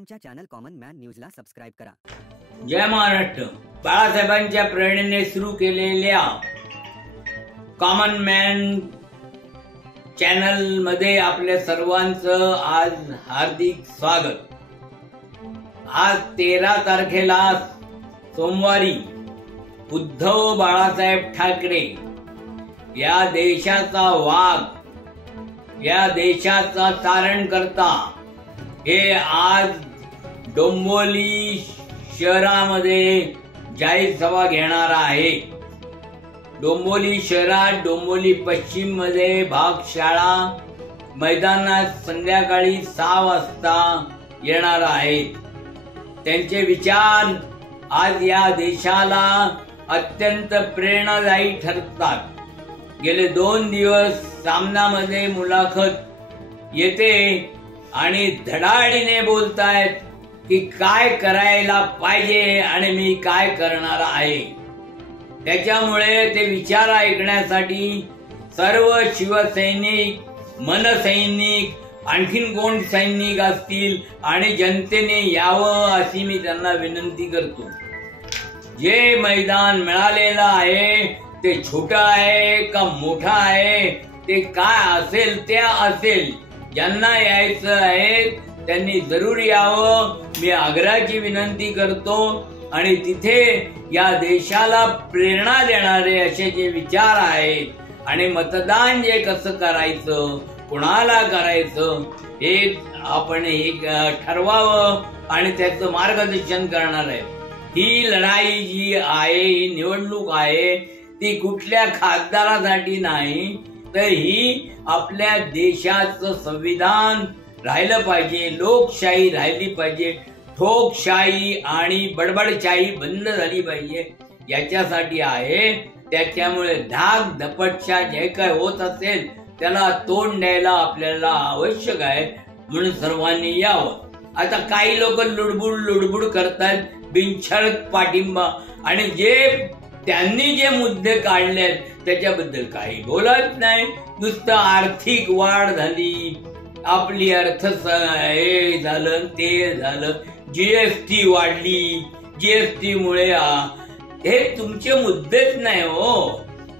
आमच्या channel common man न्यूजला subscribe करा। जय महाराष्ट्र। बाळासाहेबांच्या प्रेरणेने सुरू केलेल्या कॉमन मॅन चॅनल मध्ये आपल्या सर्वांचं आज हार्दिक स्वागत। आज 13 तारखेला सोमवारी उद्धव बाळासाहेब ठाकरे या देशाचा वाघ, या देशाचा तारणकर्ता हे आज डोंबिवली शहरामध्ये जाहीर सभा घेणार आहे। डोंबिवली शहरात डोंबिवली पश्चिम मध्ये भागशाळा मैदानात संध्याकाळी 6 वाजता येणार आहेत। त्यांचे विचार आज या देशाला अत्यंत प्रेरणादायी ठरतात। गेले 2 दिवस सामनामध्ये मुलाखत येते आणि धडाडीने बोलतायत की काय करायला पाहिजे आणि मी काय करणार आहे। त्याच्यामुळे ते विचार ऐकण्यासाठी सर्व शिवसैनिक, मनसैनिक, आणखीन कोण सैनिक असतील आणि जनतेने यावं अशी मी त्यांना विनंती करतो। जे मैदान मिळालेलं आहे ते छोटं आहे का मोठं आहे, ते काय असेल ते असेल, ज्यांना यायचं आहे त्यांनी जरूर यावं मी आग्रहाची विनंती करतो। आणि तिथे या देशाला प्रेरणा देणारे असे जे विचार आहेत आणि मतदान जे कसं करायचं, कुणाला करायचं हे आपण ठरवावं आणि त्याचं मार्गदर्शन करणार आहे। ही लढाई जी आहे, ही निवडणूक आहे, ती कुठल्या खासदारासाठी नाही, तर ही आपल्या देशाचं संविधान राहिलं पाहिजे, लोकशाही राहिली पाहिजे, ठोकशाही आणि बडबडशाही बंद झाली पाहिजे, याच्यासाठी आहे। त्याच्यामुळे धाक धपटशा जे काय होत असेल त्याला तोंड द्यायला आपल्याला आवश्यक आहे, म्हणून सर्वांनी यावं। आता काही लोक लुडबुड करतात बिनशर्त पाठिंबा, आणि त्यांनी जे मुद्दे काढलेत त्याच्याबद्दल काही बोलत नाही। नुसतं आर्थिक वाढ झाली, आपली हे झालं ते झालं, जीएसटी वाढली, जीएसटी मुळे हे तुमचे मुद्देच नाही हो।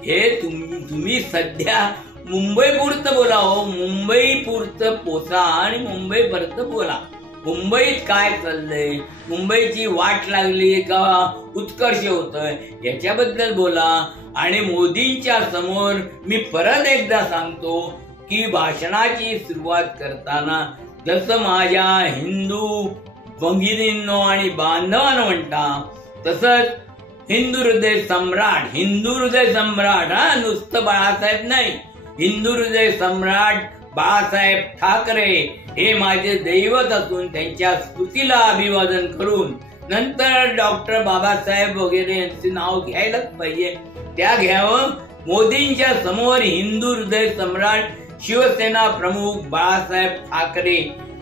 हे तुम्ही सध्या मुंबई पुरतं बोला हो, मुंबई पुरतं पोचा आणि मुंबई परत बोला। मुंबईत काय चाललंय, मुंबईची वाट लागली का उत्कर्ष होतोय याच्याबद्दल बोला। आणि मोदींच्या समोर मी परत एकदा सांगतो की भाषणाची सुरुवात करताना जसं माझ्या हिंदू भगिनींनो आणि बांधवांनो म्हणता, तसंच हिंदू हृदय सम्राट, नुसतं बाळासाहेब नाही, हिंदू हृदय सम्राट बाळासाहेब ठाकरे हे माझे दैवत असून त्यांच्या स्मृतीला अभिवादन करून नंतर डॉक्टर बाबासाहेब वगैरे यांचे नाव घ्यायलाच पाहिजे, त्या घ्यावं। मोदींच्या समोर हिंदू हृदय सम्राट शिवसेना प्रमुख बाळासाहेब ठाकरे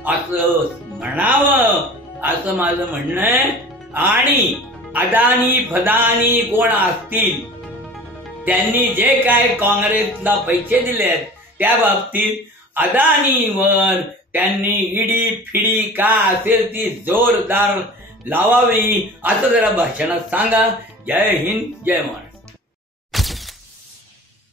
असं म्हणावं, असं माझं म्हणणं आहे। आणि अदानी फदानी कोण असतील, त्यांनी जे काय काँग्रेसला पैसे दिलेत त्या बाबतीत अदानीवर त्यांनी ईडी फिडी काय असेल ती जोरदार लावावी, असं जरा भाषणात सांगा। जय हिंद, जय महाराष्ट्र।